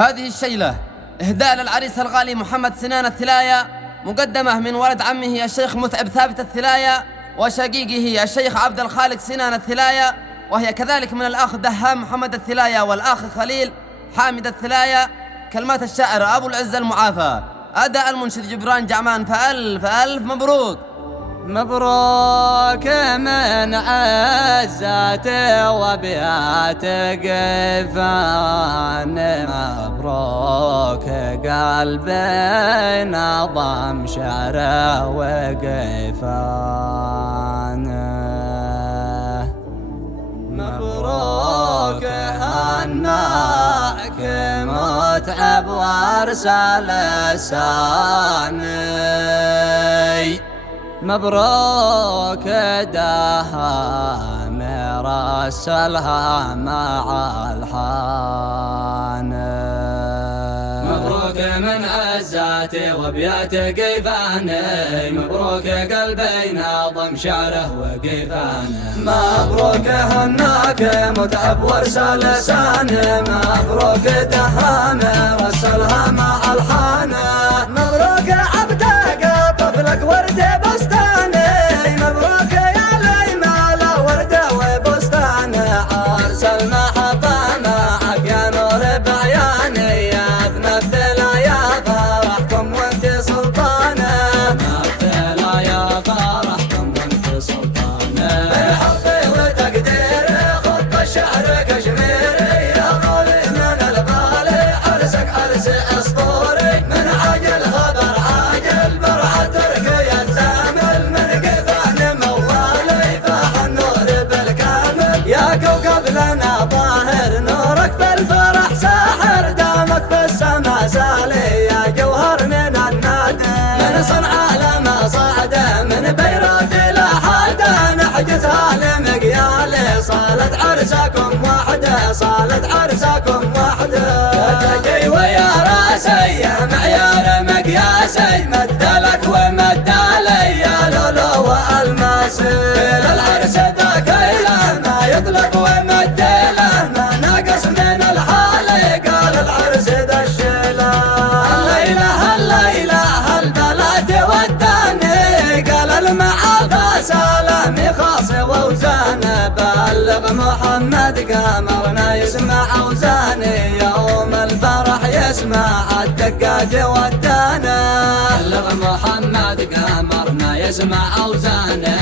هذه الشيلة إهداء للعريس الغالي محمد سنان الثلايا، مقدمة من ولد عمه الشيخ متعب ثابت الثلايا وشقيقه الشيخ عبد الخالق سنان الثلايا، وهي كذلك من الأخ دهام محمد الثلايا والأخ خليل حامد الثلايا. كلمات الشاعر أبو العز المعافى، أداء المنشد جبران جعمان. فألف ألف مبروك. مبروك من عزته وبيات قفان، مبروك قلبي نظم شعره وقفان، مبروك هناك متعب وارسل لساني، مبروك دهام رسلها مع الحان، مبروك من عزاتي وبيات قيفاني، مبروك قلبي ناظم شعره وقيفانه، مبروك هناك متعب وارسل لسانه، مبروك دهام رسلها مع الحان، مبروك عبدك طفلك ورد بستاني، مبروك يا ليلى لا ورده وبستانه، عرس المحبه معك يا نور بعياني، يا ابن الثلايا فرحكم وانت سلطانه، الثلايا فرحكم وانت سلطانه، بالحب وتقدير خط الشعر كشميري، يا غالي من الغالي عرسك عرس اسطوري، من عاجل خبر عاجل برعه تركي الزامل، من قفان موالي فاح النور بالكامل، يا كوكب لنا ظاهر نورك في الفرح ساحر، دامك في السما سالي يا جوهر من النادي، من صنعاء لما صعده من بيروت الى حاده، نحجزها لمقيالي صالت عرسكم وحده، صالت عرسكم وحده، يا تقي ويا راسي يا معيار مقياسي، مدلك ومدالي يا لولو والماسي، للعرس ذاك إله ما يطلب ومدله، ما ناقص من الحالي قال العرس ذا الشيله، الليله الليله هالبلد وداني، قال المعافى سلامي خاص ووزانه، بلغ محمد قمرنا يسمع اوزاني، يوم الفرح يسمع الدقات ودانا، بلغ محمد قمرنا يسمع اوزاني،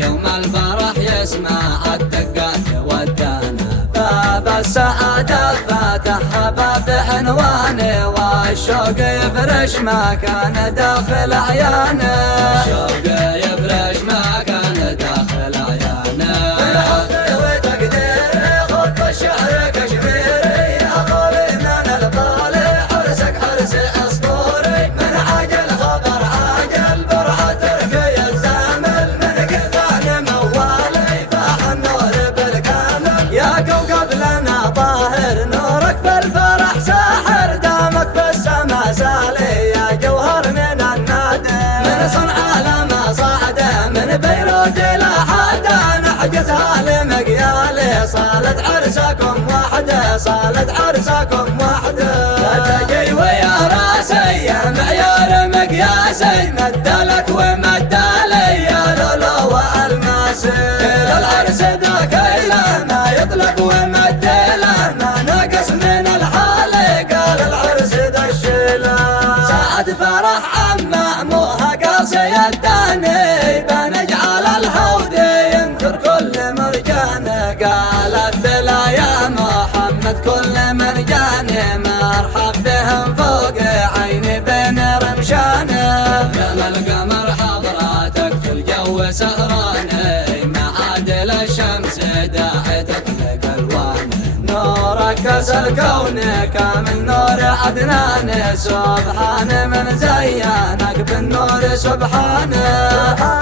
يوم الفرح يسمع الدقات ودانا، باب السعادة فاتح باب عنواني، والشوق يفرش ما كان داخل عيانه، الشوق يفرش ما كان داخل عيانه، بالحب وتقدير خط الشعر كشميري، يا غالي من الغالي عرسك عرس اسطوري، من عاجل خبر عاجل برعه تركي الزامل، من قفان موالي فاح النور بالكامل، يا كوكب لنا ظاهر نورك في الفرح ساحر، دامك في السما سالي يا جوهر من النادي، من صنعاء لما صعده من بيروت الى حاده، نحجزها لمقيالي صالت عرسكم وحده، صالت عرسكم وحده، يا تقي ويا راسي يا معيار مقياسي، مدلك ومدالي يا لولو والماسي، للعرس ذاك إله ما يطلب ومدله، ما ناقص من الحالي قال العرس ذا الشيله، ساعة فرح عمه موها قاسي الداني، بنجعل الهودي ينثر كل مرجانه، قال الثلايا محمد كل مرجاني، مرحب بهم فوق عيني بين رمشانه، قال القمر حضراتك في الجو سهراني، معادل الشمس داعي تطلق الوانه، نورك كاس الكون كامل نور عدنان، سبحان من زينك بالنور سبحانه.